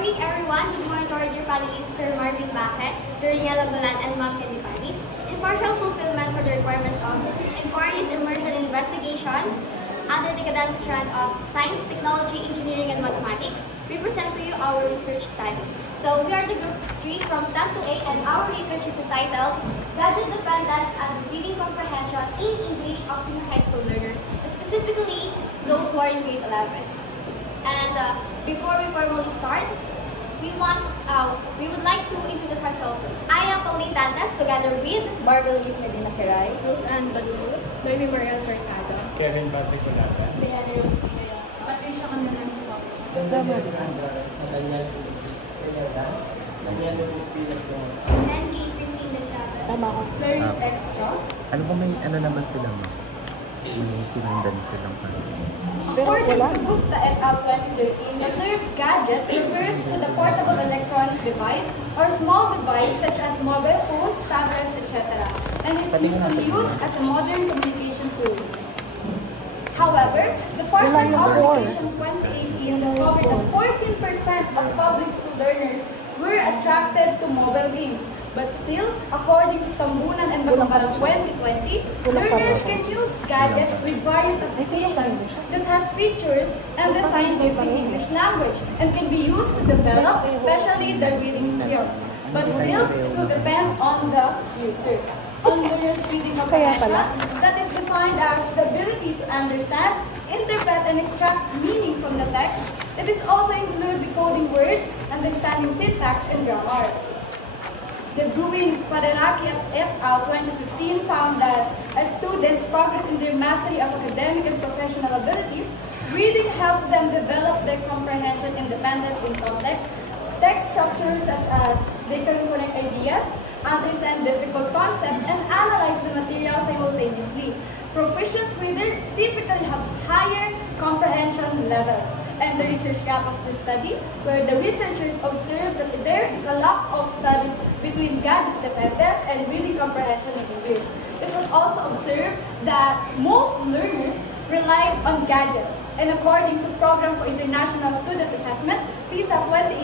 morning, everyone. Good morning to our dear panelists, Sir Marvin Baque, Sir Riela Bulan, and Ma'am Candy Panis. In partial fulfillment for the requirements of inquiries, immersion, and investigation under the academic strand of Science, Technology, Engineering, and Mathematics, we present to you our research study. So we are the group 3 from STEM to 8, and our research is entitled Gadget Dependence and Reading Comprehension in English of Senior High School Learners, specifically those who are in grade 11. And before we formally start, we would like to introduce ourselves first. I am Pauline Dantas, together with Barbara Luis Medina Caray, Roseanne Balulo, Noemi Mariel Fernando, Kevin Patrick Olata, Diana Rose Pidea, Patricia Candanan and Kate Christine de Chavez. Clarice Extra. Ano ba may ano naman sila mo? May sinundan silang According to Gupta et al. 2013, the term gadget refers to the portable electronic device or small device such as mobile phones, tablets, etc. and it's usually used as a modern communication tool. However, the Department of Education 2018 discovered that 14% of public school learners were attracted to mobile games. But still, according to Tambunan and Bagambaran 2020, learners can use gadgets with various applications that has features and designed using English language and can be used to develop especially the reading skills. But still, it will depend on the user. On learners' reading comprehension, that is defined as the ability to understand, interpret, and extract meaning from the text. It is also include decoding words, understanding syntax, and grammar. The Bruin Paderaki et al. 2015 found that as students progress in their mastery of academic and professional abilities, reading helps them develop their comprehension independence in complex text structures such as they can connect ideas, understand difficult concepts, and analyze the material simultaneously. Proficient readers typically have higher comprehension levels. And the research gap of the study, where the researchers observed that there is a lack of studies between gadget dependence and reading comprehension in English. It was also observed that most learners rely on gadgets. And according to Program for International Student Assessment, PISA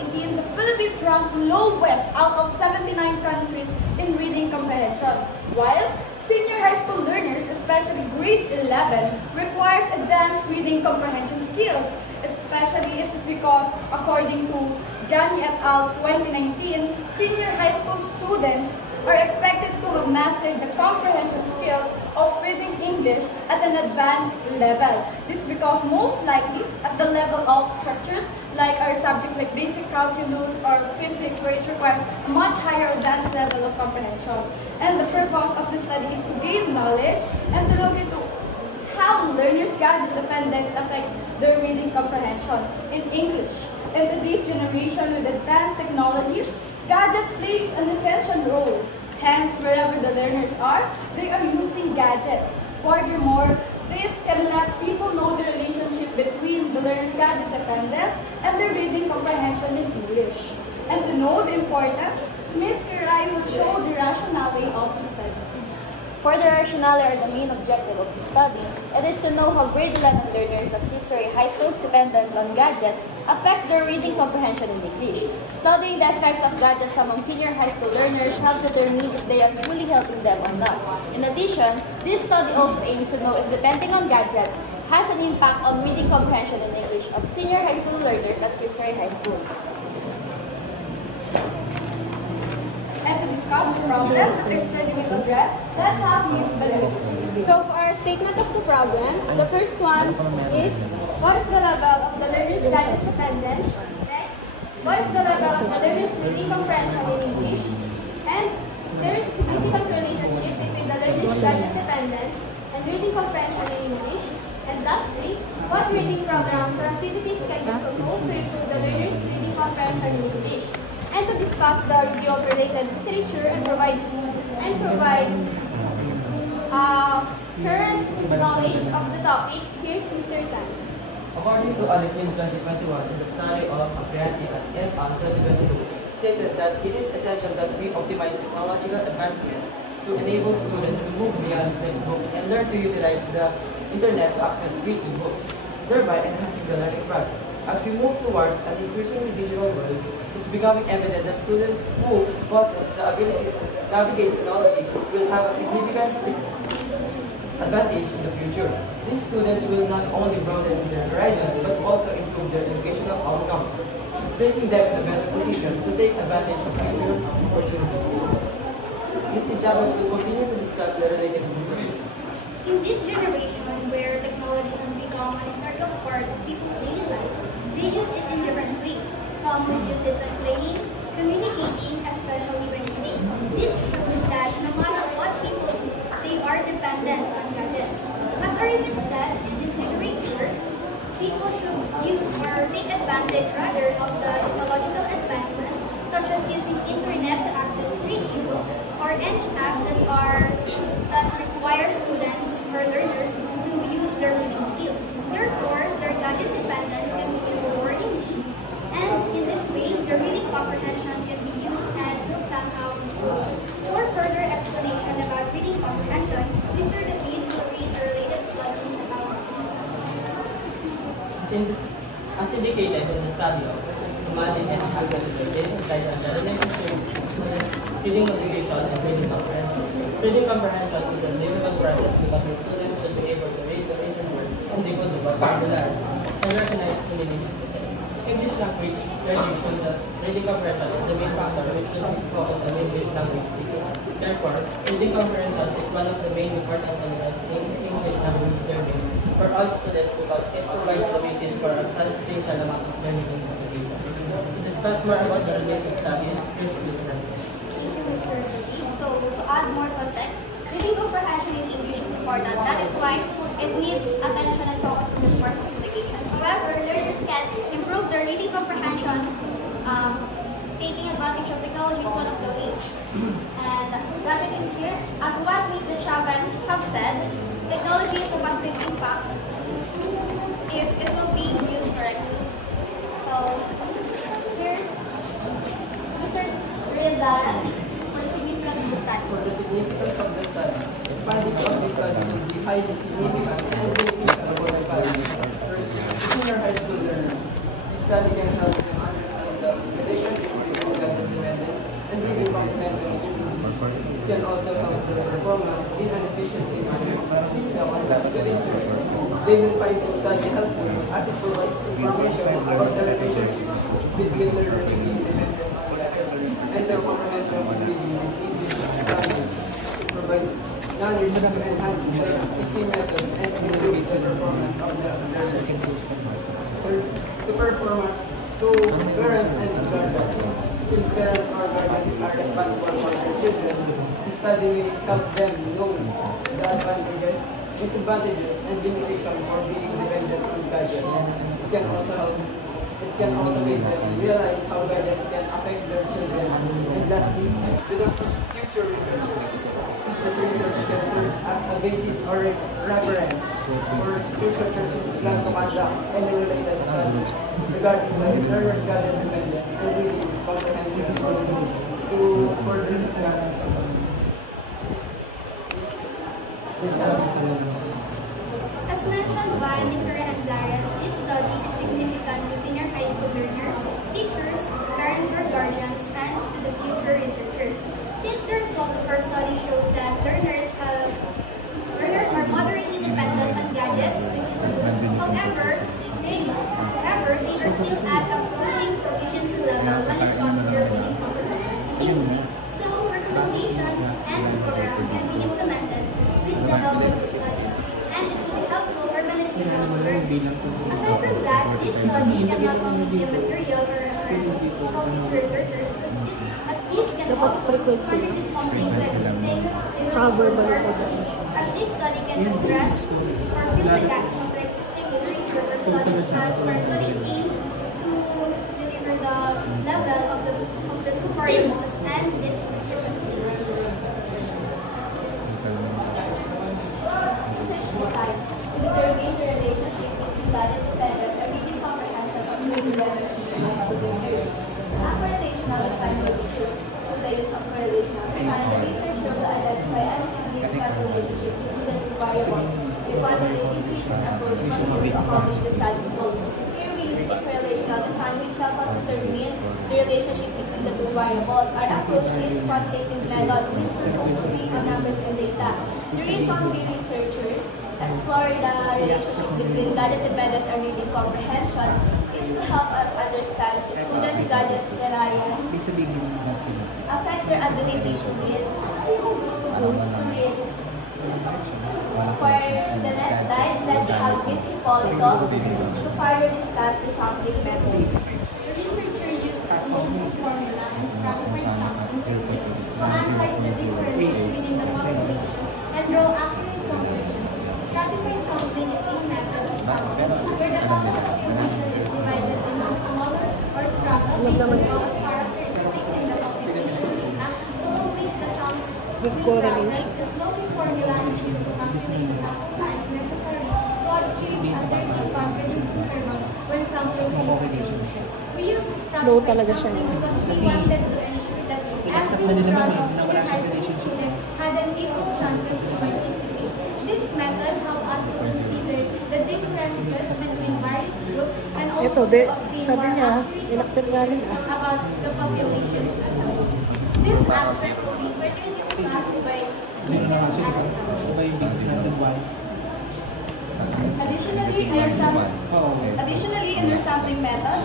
2018, the Philippines ranked lowest out of 79 countries in reading comprehension, while senior high school learners, especially grade 11, requires advanced reading comprehension skills. Especially it is because, according to Gani et al. 2019, senior high school students are expected to have mastered the comprehension skills of reading English at an advanced level. This because most likely at the level of structures like our subject like basic calculus or physics, where it requires a much higher advanced level of comprehension. And the purpose of the study is to gain knowledge and to look into how learners' gadget dependence affect their reading comprehension in English. In today's generation with advanced technologies, gadget plays an essential role. Hence, wherever the learners are, they are using gadgets. Furthermore, this can let people know the relationship between the learner's gadget dependence and their reading comprehension in English. And to know the importance, Ms. Kirai will show the rationale of the study. For the rationale or the main objective of the study, it is to know how grade 11 learners at History High School's dependence on gadgets affects their reading comprehension in English. Studying the effects of gadgets among senior high school learners helps determine if they are truly helping them or not. In addition, this study also aims to know if depending on gadgets has an impact on reading comprehension in English of senior high school learners at History High School. And to discuss the problems that our study will address, let's have Ms. Balu. So for our statement of the problem, the first one is, what is the level of the learner's gadget dependence? Next, what is the level of the learner's reading comprehension in English? And there is a significant relationship between the learner's gadget dependence and reading comprehension in English. And lastly, what reading programs or activities can be proposed to improve the learner's reading comprehension in English? And to discuss the review of related literature and provide current knowledge of the topic, here's Mr. Tan. According to Alifin 2021, in the study of Apparently at EFA 2022, stated that it is essential that we optimize technological advancement to enable students to move beyond textbooks and learn to utilize the internet to access reading books, thereby enhancing the learning process. As we move towards an increasingly digital world, it's becoming evident that students who possess the ability to navigate technology will have a significant advantage in the future. These students will not only broaden their horizons but also improve their educational outcomes, placing them in a better position to take advantage of future opportunities. Mr. Chavez will continue to discuss the related information. In this generation where technology has become an integral part of people's daily lives, they use it in different ways. Some will use it when playing, communicating, especially when eating. This proves that no matter what people do, they are dependent on gadgets. As Arifin said in his literature, people should use or take advantage rather of the technological advancement, such as using internet to access free ebooks or any apps that require students or learners to use their reading skill. Therefore, their gadget dependence can be used accordingly, and in this way, their reading comprehension can be used and will somehow improve. For further explanation about reading comprehension, Mr. David will read a related study about As indicated in the study of humanity and agriculture, it implies that the relationship between reading motivation and reading comprehension. Reading comprehension is a difficult process because the students should be able to raise the written word and decode the vocabulary and recognize the meaning. English language learning shows that reading comprehension is the main factor which should be focused on English language speaking. Therefore, reading comprehension is one of the main important elements in English language learning for all students because it provides the basis for a substantial amount of learning and education. To discuss more about the related studies, please listen. Thank you, Mr. David. So, to add more context, reading comprehension in English is important. That is why it needs attention and focus in this part of education. However, learners can improve their reading comprehension. Taking advantage of technology is one of the ways. And gadget is here. As what Mr. Chavez have said, technology is a positive impact if it will be used correctly. So, here's Mr. Rizal for the significance of the study. For the significance of the study, the findings of this study will be highly significant and beneficial for the parents. First, senior high school learners. This study can help them understand the relationship between gadget dependence and reading comprehension. It can also help their performance in an efficiency manner. They will find this study helpful as it provides information about the relationship between their reading independent and their comprehension of reading English language. Provide knowledge to enhance their teaching methods and improve the performance of their learners. To parents and guardians. Since parents or guardians are responsible for their children, this study will help them know the advantages, disadvantages, and limitations for being dependent on gadgets. It can also make them realize how gadgets can affect their children, and lastly, to the future researchers. This research can serve as a basis or reference for researchers who plan to conduct any related studies regarding the learner's gadget dependence and reading comprehension to further discuss. As mentioned by Mr. Anzares, this study is significant to senior high school learners, teachers, parents or guardians, and to the future researchers. Since the result of our study shows that learners are moderately dependent on gadgets, which is good. However, they are still at approaching proficiency level when it comes to their reading comprehension. So, recommendations and programs can be implemented with the help of this study, and it will be helpful or beneficial to learners. Aside from that, this study can not only be a material or reference for future researchers, but this can also contribute something to existing resource studies, as this study can address or fill the gaps of the existing literature or studies, as our study aims to deliver the level of the two variables and its discrepancy. To determine the relationship between gadget dependence and reading comprehension of grade 11 students. A correlational assignment is used to the use of correlational design. The research shows to identify any significant relationships between the two variables. We want the increase in approach must use according to the study's goals. Here we use a correlation quantitative method leads to focusing on numbers and data. The reason the researchers explore the relationship between gadget dependence and reading comprehension is to help us understand students' gadget reliance affects their ability to read. For the next slide, let's have Ms. Hippolito to further discuss the sampling method. The researcher used a Bloom's formula and stratified sampling techniques to analyze the differences within the population and draw accurate conclusions. Stratified sampling is a method of sampling where the population is divided into smaller or strata based on common characteristics in the population data to complete the sampling process. The sloping formula is used to calculate the sample size necessary to achieve a certain confidence interval when sampling the population. We use stratified sampling because we wanted to ensure that every strata of the high school student had an equal chances to participate. This method helped us to consider the differences between various groups and also Ito, to obtain sabi more niya, accurate in-accept nga nila. information about the population as a whole. This aspect will be further discussed by Mrs. Alexander. Iba yung business natin why? Additionally, in their sampling method,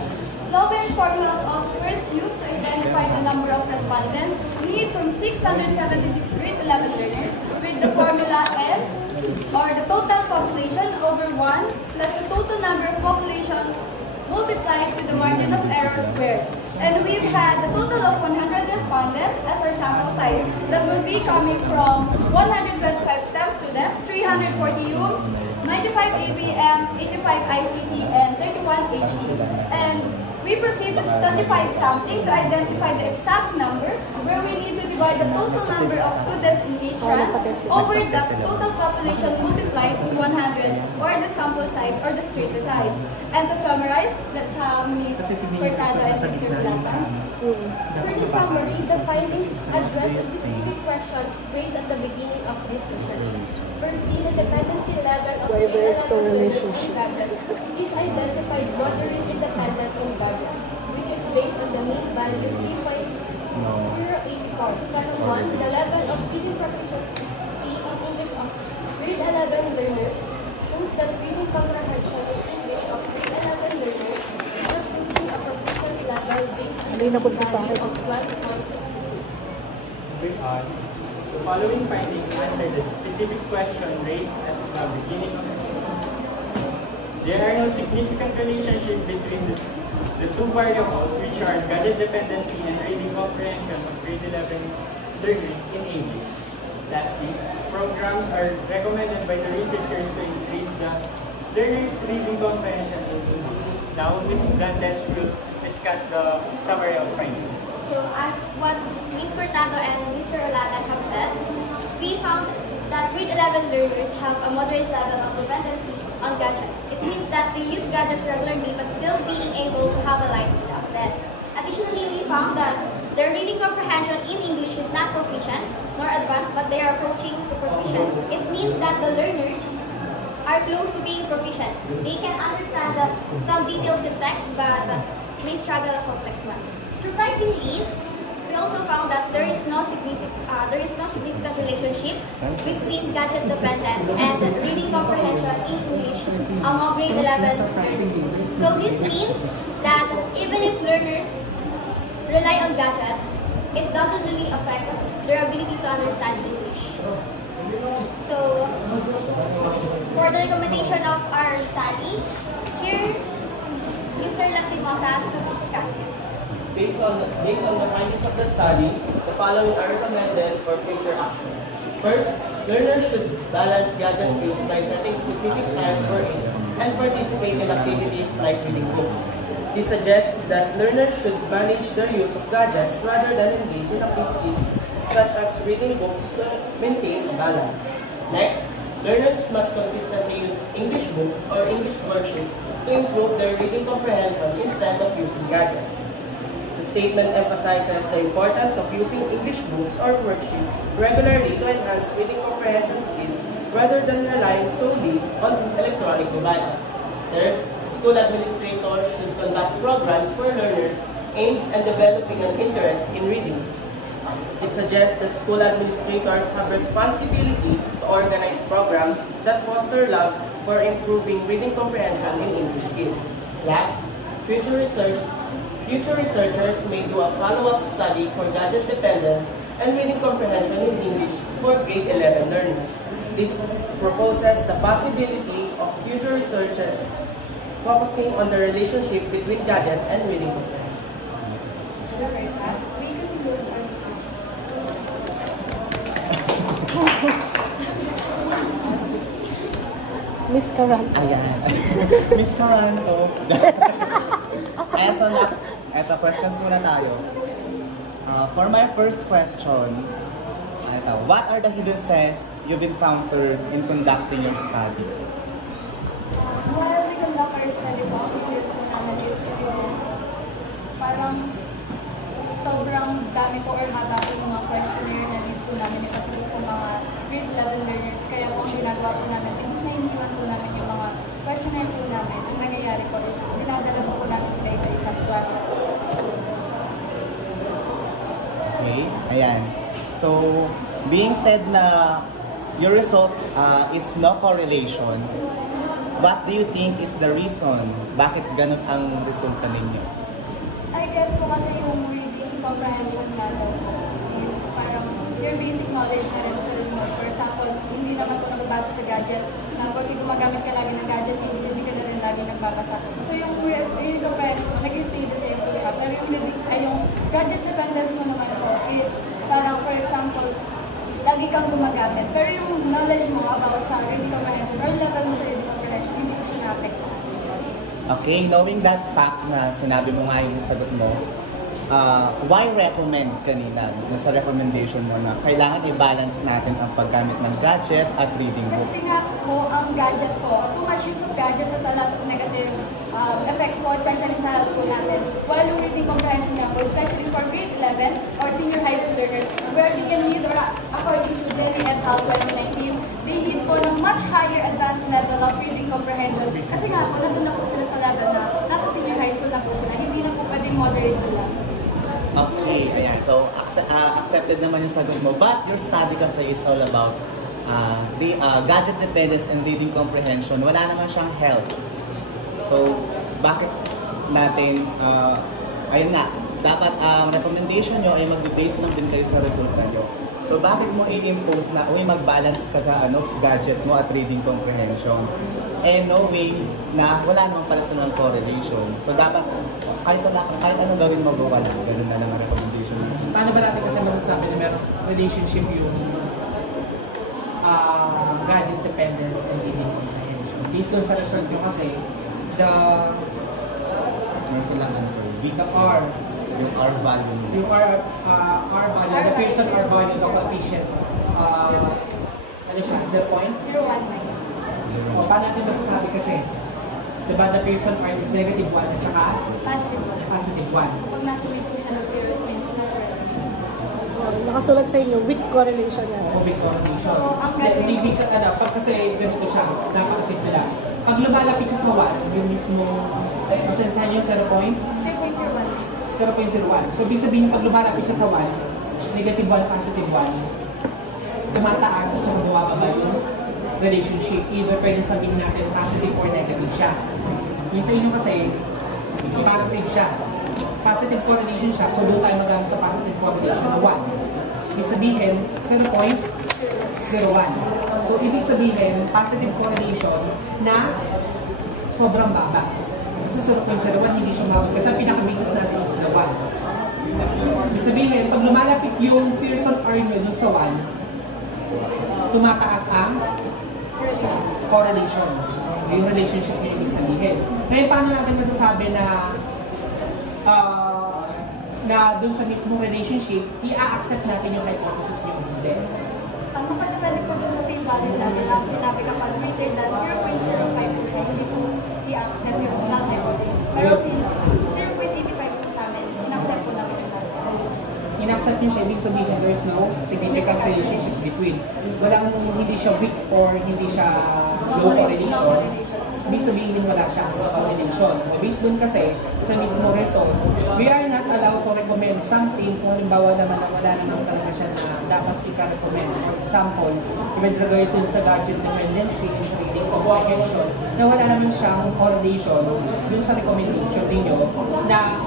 Sloven formulas also first used to identify the number of respondents need from 676 grade 11 learners with the formula N, or the total population over 1 plus the total number of population multiplied with the margin of error squared. And we've had a total of 100 respondents as our sample size that will be coming from 125 STEM students, 340 UMs, 95 ABM, 85 ICT, and 31 HE. And we proceed to stratify sampling to identify the exact number where we need to divide the total number of students in each run over the total population multiplied to 100 or the sample size or the strata size. And to summarize, let's have Ms. Cortado and Mr. Vilatan. For the summary, the findings address specific questions based on the beginning of this research. Firstly, the dependency level of Diverse relationship. is identified moderate independent on gadgets, which is based on the mean value 3.084. Second one, the level of reading proficiency in English of grade 11 learners shows that reading comprehension in English of grade 11 learners is not reaching a proficient level based on Hindi na the punta sa value akin. of 12.66. Moving on, the following findings answer the specific question raised at the beginning of the study. There are no significant relationship between the two variables, which are gadget dependency and reading comprehension of grade 11 learners in English. Lastly, programs are recommended by the researchers to increase the learners' reading comprehension in English. Now, Ms. Dantes will discuss the summary of findings. So as what Ms. Cortado and Mr. Olatan have said, we found that grade 11 learners have a moderate level of dependency on gadgets. It means that they use gadgets regularly but still being able to have a life without them. Additionally, we found that their reading comprehension in English is not proficient nor advanced, but they are approaching to proficient. It means that the learners are close to being proficient. They can understand some details in text but may struggle a complex one. Surprisingly, we also found that there is no significant relationship between gadget dependence and reading comprehension in English among grade 11 learners. So this means that even if learners rely on gadgets, it doesn't really affect their ability to understand English. So for the recommendation of our study, here's Mr. Lastimosa to discuss it. Based on the findings of the study, the following are recommended for future action. First, learners should balance gadget use by setting specific times for it and participate in activities like reading books. This suggests that learners should manage their use of gadgets rather than engage in activities such as reading books to maintain a balance. Next, learners must consistently use English books or English worksheets to improve their reading comprehension instead of using gadgets. The statement emphasizes the importance of using English books or worksheets regularly to enhance reading comprehension skills rather than relying solely on electronic devices. Third, school administrators should conduct programs for learners aimed at developing an interest in reading. It suggests that school administrators have responsibility to organize programs that foster love for improving reading comprehension in English kids. Last, future researchers may do a follow-up study for gadget dependence and reading comprehension in English for grade 11 learners. This proposes the possibility of future researchers focusing on the relationship between gadget and reading comprehension. We conclude our research. Miss Karan. Ayan. Miss Karan, oh. So eto, questions muna tayo. For my first question, what are the hidden sense you've encountered in conducting your study? While we conduct our study po, ang experience po namin is parang sobrang dami po or haba po mga questionnaire na din po namin ipasagot sa mga grade 11 learners. Kaya po ang ginagawa po namin, imbis na iniwan po namin yung mga questionnaire po namin, ang nangyayari po is dinadala po namin sila isa-isa sa classroom. Okay, ayan. So, being said na your result is no correlation, what do you think is the reason bakit ganun ang resulta ninyo? I guess po kasi yung reading comprehension natin is parang your basic knowledge na rin sa remote. For example, hindi naman po nababasa sa gadget na pag gumagamit ka lagi ng gadget, hindi ka na rin lagi nagbabasa. So yung reading comprehension mo, nag-stay the same po siya. Pero yung gadget dependence mo naman po is parang for example, lagi kang gumagamit. Pero yung knowledge mo about sa reading comprehension or level mo sa reading comprehension, hindi ko siya na-affect. Okay, knowing that fact na sinabi mo nga yung sagot mo, why recommend kanina sa recommendation mo na kailangan i-balance natin ang paggamit ng gadget at reading books? Kasi nga po, ang gadget po, too much use of gadgets has a lot of negative effects po, especially sa health po natin. While yung reading comprehension nga po, especially for grade 11 or senior high school learners, where they can read or according to Delhi et al. 2019, they need po ng much higher advanced level of reading comprehension. Kasi nga po, nandun na po sila sa level na nasa senior high school na po sila, hindi na po pwedeng moderate nila. Okay, ayan. So, accepted naman yung sagot mo. But your study kasi is all about the gadget dependence and reading comprehension. Wala naman siyang health. So, bakit natin, ayun nga, dapat recommendation nyo ay mag-base lang din kayo sa resulta nyo. So, bakit mo i-impose na, mag-balance ka sa gadget mo at reading comprehension? And knowing na wala naman pala sa mga correlation. So, dapat, kahit anong gawin mo, wala. Ganun na lang ang recommendation. Paano ba natin kasi masasabi na merong relationship yung gadget dependence and reading comprehension? Based doon sa result nyo kasi, the R, yung R value. yung R value, the Pearson R value, the coefficient, ano siya, 0.019. O, paano natin masasabi kasi? Diba, the Pearson R is negative 1 at saka positive 1. Pag nasa mid po siya ng 0, it means na Nakasulat sa inyo, with correlation yan. O, with correlation. So, ang gagawin- Ibig sa pag kasi ganito siya, napakasimple lang. Pag lumalapit siya sa 1, yung mismo, masensahan niyo 0.01. 0.01. So, ibig sabihin pag lumalapit siya sa 1, negative 1, positive 1, tumataas at saka bumababa yung relationship. Either pwede sabihin natin positive or negative siya. Yung sa inyo kasi, positive siya. Positive correlation siya, so doon tayo magamit sa positive correlation na 1. Ibig sabihin, 0.01. So, ibig sabihin, positive correlation na sobrang baba. So, 0.01, hindi siya mababa. Kasi ang pinaka-basis natin is na 1. Ibig sabihin, pag lumalapit yung Pearson R nyo dun sa 1, tumataas ang correlation. Yung relationship na ibig sabihin. Ngayon, paano natin masasabi na dun sa mismong relationship, i-accept natin yung hypothesis nyo hindi? Ang makadepende po dun sa field value natin, as sinabi kapag greater than 0.05 po siya, hindi po i-accept yung null hypothesis. Pero since 0.85 po sa amin, in-accept po namin yung null hypothesis. In-accept nyo siya, ibig sabihin there is no significant relationship between. Hindi siya weak or hindi siya low correlation. ibig sabihin wala siyang recommendation. Based dun kasi, sa mismo reason, we are not allowed to recommend something kung halimbawa naman na wala naman talaga siya na dapat ika-recommend. For example, with regard to sa gadget dependency and sa reading comprehension, na wala naman siyang correlation dun sa recommendation ninyo na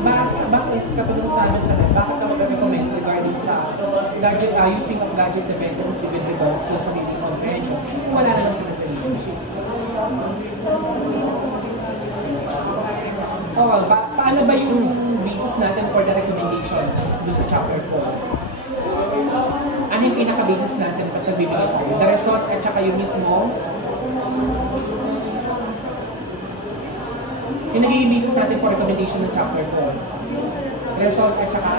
bakit katulong sa amin sa bakit ka mag-recommend regarding sa gadget, using of gadget dependency with regards to sa reading comprehension kung wala naman sa relationship. Oh, paano ba yung basis natin for the recommendations dun sa chapter 4? Ano yung pinaka-basis natin pag nagbibigay tayo? The result at saka yung mismo yung nagiging basis natin for recommendation ng chapter 4. Result at saka